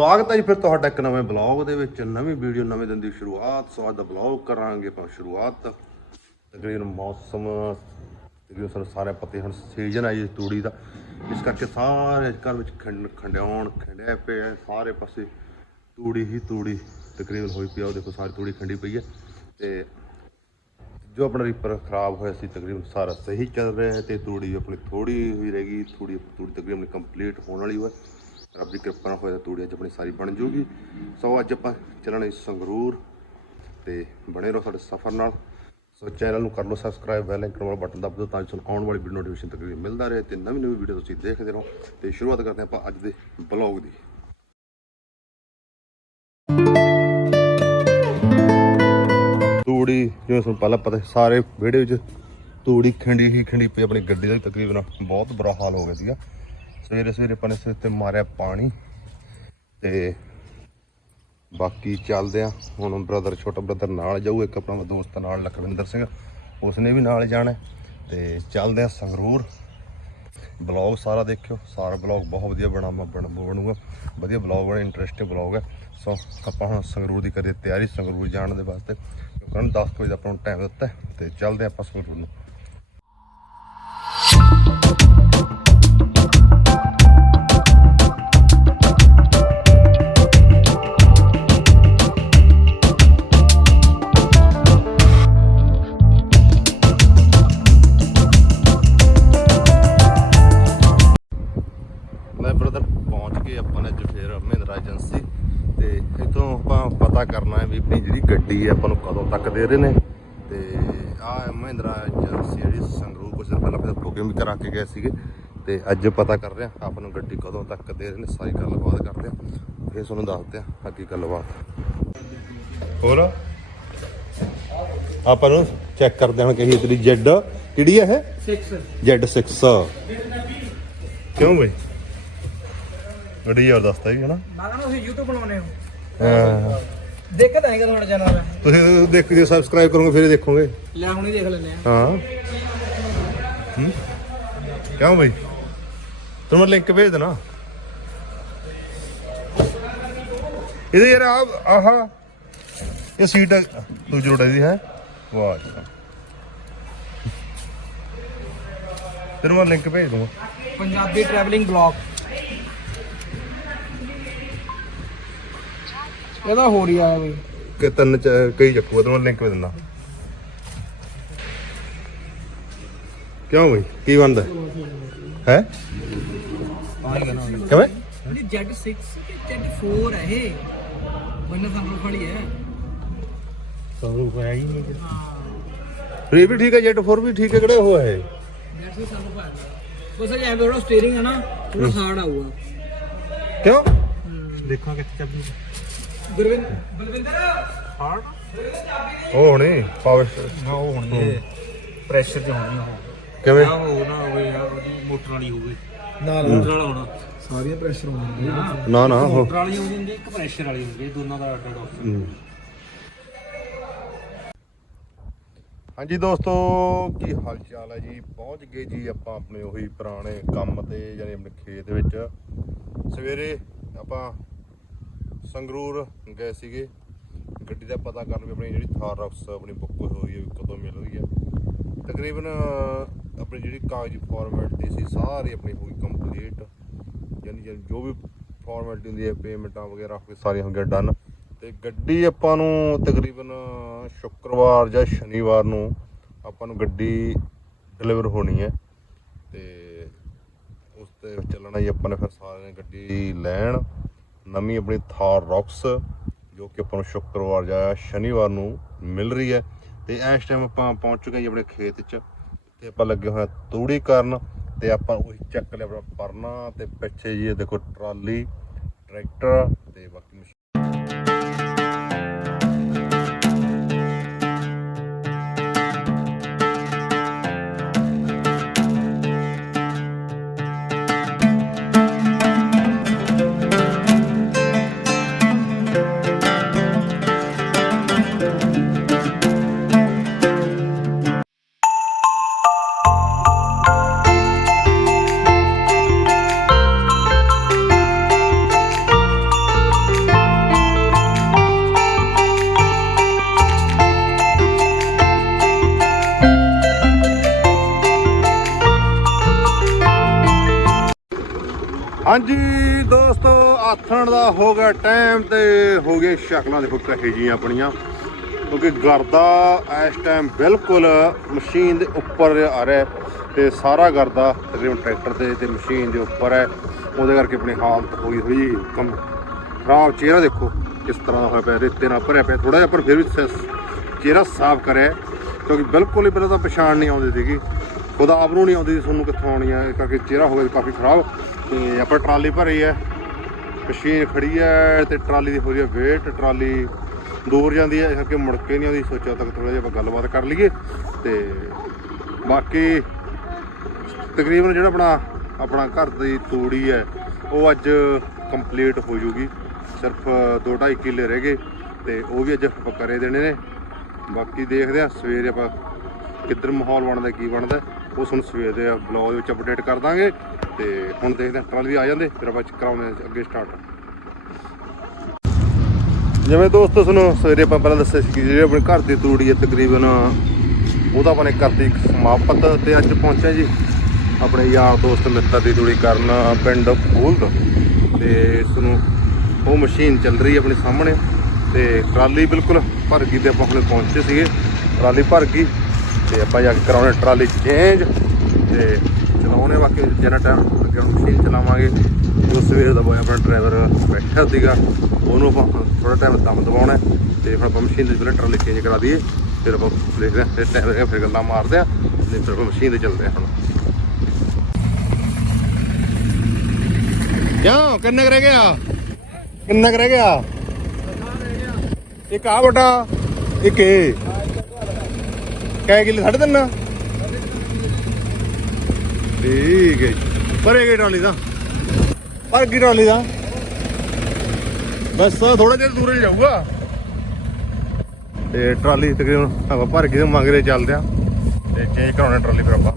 ਸਵਾਗਤ ਹੈ ਜੀ ਫਿਰ ਤੁਹਾਡਾ ਇੱਕ ਨਵੇਂ ਬਲੌਗ ਦੇ ਵਿੱਚ, ਨਵੀਂ ਵੀਡੀਓ, ਨਵੇਂ ਦਿਨ ਦੀ ਸ਼ੁਰੂਆਤ। ਸੋ ਅੱਜ ਦਾ ਬਲੌਗ ਕਰਾਂਗੇ ਆਪਾਂ ਸ਼ੁਰੂਆਤ। ਤਕਰੀਬਨ ਮੌਸਮ, ਤਕਰੀਬਨ ਸਾਨੂੰ ਸਾਰੇ ਪਤੇ ਹੁਣ ਸੀਜ਼ਨ ਹੈ ਜੀ ਤੂੜੀ ਦਾ। ਇਸ ਕਰਕੇ ਸਾਰੇ ਘਰ ਵਿੱਚ ਖੰਡ, ਖੰਡਿਆਉਣ ਖੰਡਿਆ ਪਿਆ ਸਾਰੇ ਪਾਸੇ ਤੂੜੀ ਹੀ ਤੂੜੀ ਤਕਰੀਬਨ ਹੋਈ ਪਈ ਆ। ਉਹ ਦੇਖੋ ਸਾਰੀ ਤੂੜੀ ਖੰਡੀ ਪਈ ਹੈ। ਤੇ ਜੋ ਆਪਣਾ ਰੀਪਰ ਖਰਾਬ ਹੋਇਆ ਸੀ, ਤਕਰੀਬਨ ਸਾਰਾ ਸਹੀ ਚੱਲ ਰਿਹਾ ਹੈ ਤੇ ਤੂੜੀ ਆਪਣੀ ਥੋੜੀ ਹੋਈ ਰਹਿ ਗਈ। ਥੋੜੀ ਤੂੜੀ ਤਕਰੀਬਨ ਕੰਪਲੀਟ ਹੋਣ ਵਾਲੀ ਹੋਇਆ ਰੱਬ ਦੀ ਕਿਰਪਾ ਨਾਲ ਹੋਇਆ ਤੂੜੀ ਅੱਜ ਆਪਣੀ ਸਾਰੀ ਬਣ ਜੂਗੀ। ਸੋ ਅੱਜ ਆਪਾਂ ਚੱਲਣਾ ਸੰਗਰੂਰ ਤੇ ਬਣੇ ਰਹੋ ਸਾਡੇ ਸਫ਼ਰ ਨਾਲ। ਸੋ ਚੈਨਲ ਨੂੰ ਕਰ ਲਓ ਸਬਸਕ੍ਰਾਈਬ, ਬੈਲ ਆਈਕਨ ਵਾਲਾ ਬਟਨ ਦਬਾ ਦਿਓ ਤਾਂ ਜੋ ਤੁਹਾਨੂੰ ਆਉਣ ਵਾਲੀ ਵੀਡੀਓ ਨੋਟੀਫਿਕੇਸ਼ਨ ਤਕਰੀਬਨ ਮਿਲਦਾ ਰਹੇ ਤੇ ਨਵੀਂ ਨਵੀਂ ਵੀਡੀਓ ਤੁਸੀਂ ਦੇਖਦੇ ਰਹੋ। ਤੇ ਸ਼ੁਰੂਆਤ ਕਰਦੇ ਹਾਂ ਆਪਾਂ ਅੱਜ ਦੇ ਬਲੌਗ ਦੀ। ਤੂੜੀ, ਜਿਵੇਂ ਤੁਹਾਨੂੰ ਪਹਿਲਾਂ ਪਤਾ ਸਾਰੇ ਵਿਹੜੇ ਵਿੱਚ ਤੂੜੀ ਖੰਡੀ ਹੀ ਖੰਡੀ ਪਈ ਆਪਣੀ ਗੱਡੀ ਦਾ ਵੀ ਤਕਰੀਬਨ ਬਹੁਤ ਬੁਰਾ ਹਾਲ ਹੋ ਗਿਆ ਸੀਗਾ। ਸਵੇਰੇ ਸਵੇਰੇ ਆਪਾਂ ਨੇ ਸਿਰ ਤੇ ਮਾਰਿਆ ਪਾਣੀ ਤੇ ਬਾਕੀ ਚੱਲਦੇ ਆ ਹੁਣ ਬ੍ਰਦਰ ਛੋਟਾ ਬ੍ਰਦਰ ਨਾਲ ਜਾਊ, ਇੱਕ ਆਪਣਾ ਦੋਸਤ ਨਾਲ, ਲਖਵਿੰਦਰ ਸਿੰਘ। ਉਸਨੇ ਵੀ ਨਾਲ ਜਾਣਾ ਹੈ। ਤੇ ਚੱਲਦੇ ਆ ਸੰਗਰੂਰ। ਬਲੌਗ ਸਾਰਾ ਦੇਖਿਓ, ਸਾਰਾ ਬਲੌਗ ਬਹੁਤ ਵਧੀਆ ਬਣਾ ਬਣ- ਬਣੂਗਾ। ਵਧੀਆ ਬਲੌਗ ਬਣੇ ਇੰਟਰਸਟਿੰਗ ਬਲੌਗ ਹੈ। ਸੋ ਆਪਾਂ ਹੁਣ ਸੰਗਰੂਰ ਦੀ ਕਰੀਏ ਤਿਆਰੀ, ਸੰਗਰੂਰ ਜਾਣ ਦੇ ਵਾਸਤੇ। ਕਿਉਂਕਿ ਉਹਨਾਂ 10 ਵਜੇ ਦਾ ਆਪਾਂ ਨੂੰ ਟਾਈਮ ਦਿੱਤਾ ਹੈ ਤੇ ਚੱਲਦੇ ਆਪਾਂ ਸੰਗਰੂਰ ਨੂੰ। ਰਹੇ ਨੇ ਤੇ ਆ ਮਹਿੰਦਰਾ ਜਿਹੜੀ ਸੰਗਰੂਰ ਕੁਝ ਦਿਨ ਪਹਿਲਾਂ ਫਿਰ ਬੁਕਿੰਗ ਵੀ ਕਰਾ ਕੇ ਗਏ ਸੀਗੇ ਤੇ ਅੱਜ ਪਤਾ ਕਰ ਰਹੇ ਆ ਆਪਾਂ ਨੂੰ ਗੱਡੀ ਕਦੋਂ ਤੱਕ ਦੇ ਰਹੇ ਨੇ ਸਾਰੀ ਗੱਲਬਾਤ ਕਰਦੇ ਆ ਫਿਰ ਤੁਹਾਨੂੰ ਦੱਸਦੇ ਆ ਅੱਗੇ ਗੱਲਬਾਤ। ਹੋਰ? ਆਪਾਂ ਨੂੰ ਚੈੱਕ ਕਰਦੇ ਹਾਂ ਕਿ ਤੇਰੀ ਜੈਡ ਕਿਹੜੀ ਹੈ ਇਹ? 6 Z6 ਕਿਉਂ ਬਈ? ਬੜੀ ਜ਼ਬਰਦਸਤ ਹੈ ਨਾ। ਮੈਂ ਕਹਿੰਦਾ ਤੁਸੀਂ YouTube ਬਣਾਉਨੇ ਹੋ। ਹਾਂ। ਦੇਖਦਾ ਹੈਗਾ ਤੁਹਾਡਾ ਚੈਨਲ ਤੁਸੀਂ ਦੇਖ ਜੇ ਸਬਸਕ੍ਰਾਈਬ ਕਰੋਗੇ ਫਿਰ ਹੀ ਦੇਖੋਗੇ। ਲੈ ਹੁਣੀ ਦੇਖ ਲੈਨੇ ਆ। ਹਾਂ। ਹੂੰ। ਕਿਉਂ ਬਈ? ਲਿੰਕ ਭੇਜ ਦੇਣਾ। ਇਹਦੇ ਯਾਰ ਆ ਆਹਾ। ਇਹ ਸੀਟ ਦੂਜੀ ਰੋਡ ਦੀ ਹੈ। ਵਾਹ ਜੀ। ਤੈਨੂੰ ਮੈਂ ਲਿੰਕ ਭੇਜ ਦੂੰਗਾ ਪੰਜਾਬੀ ਟਰੈਵਲਿੰਗ ਬਲੌਗ ਇਹਦਾ ਹੋ ਰਹੀ ਆ ਬਈ ਕਿ ਤਿੰਨ ਚ ਕਈ ਚੱਕੂ ਤੈਨੂੰ ਲਿੰਕ ਭੇਜ ਦਿੰਦਾ। ਕਿਉਂ ਬਈ? ਕੀ ਬਣਦਾ? ਹੈ? ਕਿਵੇਂ? ਜੀ Z6 ਕਿ Z4 ਹੈ ਇਹ ਬੰਨਾ ਸੰਗਰੂਰ ਵਾਲੀ ਹੈ। ਰੀ ਵੀ ਠੀਕ ਹੈ ਜੈਟ 4 ਵੀ ਠੀਕ ਹੈ ਕਿਹੜੇ ਹੋਇਆ ਹੈ Z6 ਸੰਗਰੂਰ ਹੈ ਬਸ ਇਹ ਥੋੜਾ ਸਟੀਅਰਿੰਗ ਹੈ ਨਾ ਥੋੜਾ ਹਾਰਡ ਆਊਗਾ। ਕਿਉਂ? ਦੇਖਾਂ ਕਿੱਥੇ ਚੱਲਦੀ ਗੁਰਵਿੰਦ ਬਲਵਿੰਦਰ। ਹਾਰਡ ਉਹ ਹੋਣੀ ਪਾਵਰ ਨਾ ਉਹ ਹੋਣੀ ਹੈ। ਪ੍ਰੈਸ਼ਰ ਤੇ ਹੋਣੀ ਉਹ। ਕਿਵੇਂ? ਆ ਉਹ ਨਾ ਹੋਵੇ ਆ ਉਹਦੀ ਮੋਟਰ ਵਾਲੀ ਹੋਵੇ। ਨਾ ਮੋਟਰ ਵਾਲਾ ਹੋਣਾ। ਸਾਰੀਆਂ ਪ੍ਰੈਸ਼ਰ ਹੋਣਗੇ ਨਾ ਨਾ ਉਹ ਮੋਟਰ ਵਾਲੀ ਹੁੰਦੀ ਇੱਕ ਪ੍ਰੈਸ਼ਰ ਵਾਲੀ ਹੁੰਦੀ ਹੈ ਦੋਨਾਂ ਦਾ ਅੱਡ ਅੱਡ। ਹਾਂਜੀ ਦੋਸਤੋ ਕੀ ਹਾਲ ਚਾਲ ਹੈ ਜੀ? ਪਹੁੰਚ ਗਏ ਜੀ ਆਪਾਂ ਆਪਣੇ ਉਹੀ ਪੁਰਾਣੇ ਕੰਮ ਤੇ ਯਾਨੀ ਆਪਣੇ ਖੇਤ ਵਿੱਚ। ਸਵੇਰੇ ਆਪਾਂ ਸੰਗਰੂਰ ਗਏ ਸੀਗੇ। ਗੱਡੀ ਦਾ ਪਤਾ ਕਰਨ ਵੀ ਆਪਣੀ ਜਿਹੜੀ ਥਾਰ ਰੌਕਸ ਆਪਣੀ ਬੁੱਕ ਹੋਈ ਹੈ, ਵੀ ਕਦੋਂ ਮਿਲ ਰਹੀ ਹੈ। ਤਕਰੀਬਨ ਆਪਣੀ ਜਿਹੜੀ ਕਾਗਜ਼ ਫਾਰਮੈਟ ਸੀ, ਸਾਰੀ ਆਪਣੀ ਹੋ ਗਈ ਕੰਪਲੀਟ ਯਾਨੀ ਜੋ ਵੀ ਫਾਰਮੈਲਿਟੀ ਹੁੰਦੀ ਹੈ ਪੇਮੈਂਟਾਂ ਵਗੈਰਾ ਹੋ ਸਾਰੀਆਂ ਹੋ ਗਈਆਂ ਡਨ ਤੇ ਗੱਡੀ ਆਪਾਂ ਨੂੰ ਤਕਰੀਬਨ ਸ਼ੁੱਕਰਵਾਰ ਜਾਂ ਸ਼ਨੀਵਾਰ ਨੂੰ ਆਪਾਂ ਨੂੰ ਗੱਡੀ ਡਿਲੀਵਰ ਹੋਣੀ ਹੈ। ਤੇ ਉਸ ਤੇ ਚੱਲਣਾ ਹੀ ਆਪਾਂ ਨੇ ਫਿਰ ਸਾਰਿਆਂ ਨੇ ਗੱਡੀ ਲੈਣ। ਨਵੀਂ ਆਪਣੀ ਥਾਰ ਰੌਕਸ, ਜੋ ਕਿ ਆਪਾਂ ਨੂੰ ਸ਼ੁੱਕਰਵਾਰ ਜਾਂ ਸ਼ਨੀਵਾਰ ਨੂੰ ਮਿਲ ਰਹੀ ਹੈ। ਤੇ ਇਸ ਟਾਈਮ ਆਪਾਂ ਪਹੁੰਚ ਚੁੱਕੇ ਹਾਂ ਜੀ ਆਪਣੇ ਖੇਤ 'ਚ। ਤੇ ਆਪਾਂ ਲੱਗੇ ਹੋਏ ਹਾਂ ਤੂੜੀ ਕਰਨ ਤੇ ਆਪਾਂ ਉਹੀ ਚੱਕ ਲਿਆ ਆਪਣਾ ਪਰਨਾ ਤੇ ਪਿੱਛੇ ਜੀ ਇਹ ਦੇਖੋ ਟਰਾਲੀ, ਟਰੈਕਟਰ ਤੇ ਬਾਕੀ ਹਾਂਜੀ, ਦੋਸਤੋ, ਆਥਣ ਦਾ ਹੋ ਗਿਆ ਟਾਈਮ ਤੇ ਹੋ ਗਏ ਸ਼ਕਲਾਂ। ਦੇਖੋ ਕਹੇ ਜੀਆਂ ਆਪਣੀਆਂ। ਕਿਉਂਕਿ ਗਰਦਾ ਇਸ ਟਾਈਮ ਬਿਲਕੁਲ ਮਸ਼ੀਨ ਦੇ ਉੱਪਰ ਆ ਰਿਹਾ ਹੈ ਤੇ ਸਾਰਾ ਗਰਦਾ ਤਕਰੀਬਨ ਟਰੈਕਟਰ ਤੇ ਤੇ ਮਸ਼ੀਨ ਦੇ ਉੱਪਰ ਹੈ, ਉਹਦੇ ਕਰਕੇ ਆਪਣੀ ਹਾਲਤ ਹੋਈ ਹੋਈ ਕੰਮ ਖਰਾਬ। ਚਿਹਰਾ ਦੇਖੋ, ਕਿਸ ਤਰ੍ਹਾਂ ਦਾ ਹੋਇਆ ਪਿਆ, ਰੇਤੇ ਨਾਲ ਭਰਿਆ ਪਿਆ ਥੋੜਾ ਜਿਹਾ, ਪਰ ਫਿਰ ਵੀ ਚਿਹਰਾ ਸਾਫ਼ ਕਰਿਆ ਕਿਉਂਕਿ ਬਿਲਕੁਲ ਹੀ ਪਹਿਲਾਂ ਤਾਂ ਪਛਾਣ ਨਹੀਂ ਆਉਂਦੀ ਸੀਗੀ। ਖੁਦ ਆਪ ਨੂੰ ਨਹੀਂ ਆਉਂਦੀ, ਤੁਹਾਨੂੰ ਕਿੱਥੋਂ ਆਉਣੀ ਹੈ ਕਰਕੇ ਚਿਹਰਾ ਹੋ ਗਿਆ ਕਾਫੀ ਖਰਾਬ। ਤੇ ਆਪਾਂ ਟਰਾਲੀ ਭਰੀ ਹੈ ਮਸ਼ੀਨ ਖੜੀ ਹੈ ਤੇ ਟਰਾਲੀ ਦੀ ਹੋ ਰਹੀ ਹੈ ਵੇਟ। ਟਰਾਲੀ ਦੂਰ ਜਾਂਦੀ ਹੈ ਇਸ ਕਰਕੇ ਮੁੜ ਕੇ ਨਹੀਂ ਆਉਂਦੀ। ਸੋਚਿਆ ਤੱਕ ਥੋੜਾ ਜਿਹਾ ਆਪਾਂ ਗੱਲਬਾਤ ਕਰ ਲਈਏ। ਤੇ ਬਾਕੀ ਤਕਰੀਬਨ ਜਿਹੜਾ ਆਪਣਾ ਆਪਣਾ ਘਰ ਦੀ ਤੂੜੀ ਹੈ ਉਹ ਅੱਜ ਕੰਪਲੀਟ ਹੋ ਜੂਗੀ। ਸਿਰਫ 2.5 ਕਿੱਲੇ ਰਹਿ ਗਏ। ਤੇ ਉਹ ਵੀ ਅੱਜ ਆਪਾਂ ਕਰੇ ਦੇਣੇ ਨੇ। ਬਾਕੀ ਦੇਖਦੇ ਆ, ਸਵੇਰੇ ਆਪਾਂ ਕਿੱਧਰ ਮਾਹੌਲ ਬਣਦਾ, ਕੀ ਬਣਦਾ, ਉਹ ਤੁਹਾਨੂੰ ਸਵੇਰ ਦੇ ਬਲੌਗ ਵਿੱਚ ਅਪਡੇਟ ਕਰ ਦਾਂਗੇ। ਤੇ ਹੁਣ ਦੇਖਦੇ ਹਾਂ, ਟਰਾਲੀ ਆ ਜਾਂਦੇ, ਫਿਰ ਆਪਾਂ ਕਰਾਉਂਦੇ ਅੱਗੇ ਸਟਾਰਟ ਜਿਵੇਂ ਦੋਸਤੋ, ਤੁਹਾਨੂੰ ਸਵੇਰੇ ਆਪਾਂ ਪਹਿਲਾਂ ਦੱਸਿਆ ਸੀ ਕਿ ਜਿਹੜੇ ਆਪਣੇ ਘਰ ਦੀ ਤੂੜੀ ਹੈ, ਤਕਰੀਬਨ ਉਹਦਾ ਆਪਾਂ ਨੇ ਕਰਤੀ ਇੱਕ ਸਮਾਪਤ ਤੇ ਅੱਜ ਪਹੁੰਚਿਆ ਜੀ। ਆਪਣੇ ਯਾਰ ਦੋਸਤ ਮਿੱਤਰ ਦੀ ਤੂੜੀ ਕਰਨ ਪਿੰਡ ਫੂਲਦ ਤੇ ਇਸ ਨੂੰ ਉਹ ਮਸ਼ੀਨ ਚੱਲ ਰਹੀ ਹੈ ਆਪਣੇ ਸਾਹਮਣੇ। ਤੇ ਟਰਾਲੀ ਬਿਲਕੁਲ ਭਰ ਗਈ ਤੇ ਆਪਾਂ ਹੁਣੇ ਪਹੁੰਚੇ ਸੀਗੇ। ਟਰਾਲੀ ਭਰ ਗਈ। ਤੇ ਆਪਾਂ ਜਾ ਕੇ ਕਰਾਉਣੇ ਟਰਾਲੀ ਚੇਂਜ ਤੇ ਚਲਾਉਣੇ ਬਾਕੀ ਜਿਹੜਾ ਟਾਈਮ ਲੱਗਿਆ ਮਸ਼ੀਨ ਚਲਾਵਾਂਗੇ। ਉਸ ਸਵੇਰ ਦਾ ਬੋਏ ਆਪਣਾ ਡਰਾਈਵਰ ਬੈਠਾ ਸੀਗਾ। ਉਹਨੂੰ ਆਪਾਂ ਥੋੜਾ ਟਾਈਮ ਦਮ ਦਵਾਉਣਾ ਹੈ ਤੇ ਹੁਣ ਆਪਾਂ ਮਸ਼ੀਨ ਦੇ ਪਹਿਲਾਂ ਟਰਾਲੀ ਚੇਂਜ ਕਰਾ ਦਈਏ। ਫਿਰ ਆਪਾਂ ਦੇਖਦੇ ਹਾਂ, ਫਿਰ ਟਾਈਮ ਫਿਰ ਗੱਲਾਂ ਮਾਰਦੇ ਆ ਨਹੀਂ ਫਿਰ ਆਪਾਂ ਮਸ਼ੀਨ ਤੇ ਚੱਲਦੇ ਹਾਂ ਹੁਣ। ਕਿਉਂ? ਕਿੰਨੇ ਕੁ ਰਹਿ ਗਿਆ ਕਿੰਨਾ ਕੁ ਰਹਿ ਗਿਆ ਇੱਕ ਆ ਵੱਡਾ ਇੱਕ ਇਹ। ਕੈ ਕਿਲੇ ਸਾਢੇ ਤਿੰਨ ਠੀਕ ਹੈ ਜੀ। ਭਰੇ ਗਏ ਟਰਾਲੀ ਦਾ? ਭਰ ਗਈ ਟਰਾਲੀ ਦਾ? ਬਸ ਥੋੜਾ ਜਿਹਾ ਦੂਰ ਹੀ ਜਾਊਗਾ। ਤੇ ਟਰਾਲੀ ਤਕਰੀਬਨ ਆਪਾਂ ਭਰ ਗਈ ਮੰਗਰੇ ਚੱਲਦੇ ਆ ਤੇ ਚੇਂਜ ਕਰਾਉਣਾ ਟਰਾਲੀ ਫਿਰ ਆਪਾਂ?